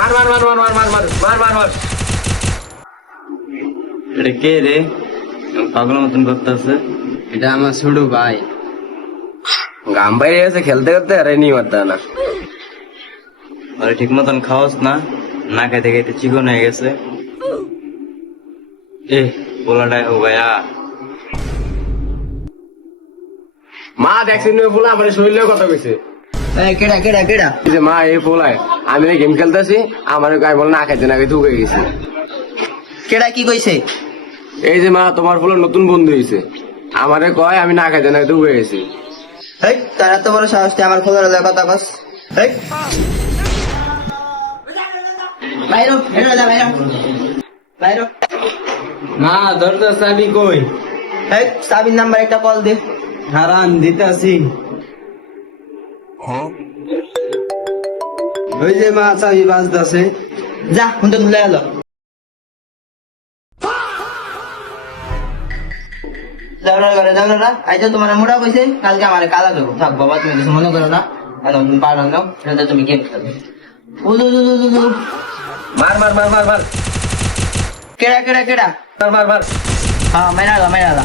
মার মার মার মার মার মার মার মার মার মার। এটা কে রে পাগল মতন করতেছে? এটা আমার ছোট ভাই। গাম বাইরে গেছে খেলতে খেলতে আর নি মারতে না। আরে ঠিক মতন খাওয়াস না, না খাইতে খাইতে চিকন হয়ে গেছে। এ পোলাটা ও ভাইয়া মা দেখছেন ফুলা আমার শরীরের কথা কইছে। কেডা কেডা কেডা? এই যে মা এই ফুলায় আমি গেম খেলতেছি আমার গায়ে বল না খাইতে না খাইতে ঢুকে গেছি। কেডা কি কইছে? এই যে মা তোমার ফুলের নতুন বন্ধু হয়েছে আমারে কয় আমি না খাইতে না খাইতে ঢুকে গেছি। এই তার এত বড় সাহস তুই আমার খোলার কথা কস? এই বাইরো বাইরো যা বাইরো বাইরো। মা দরজা চাবি কই? এই সাবির নাম্বার একটা কল দে। হারান দিতাছি। ওই যে মা চাবি বাজতাছে। যা হুন তো তুলে এলো। যাও আজ তোমার মোটা কইছে কালকে আমার কালা দেবো। থাক বাবা তুমি কিছু মনে করো না, তুমি পারো না, তুমি গেম খেলবে। মার মার মার মার মার কেডা কেডা কেডা? মার মার মার। হ্যাঁ মেরা মেরা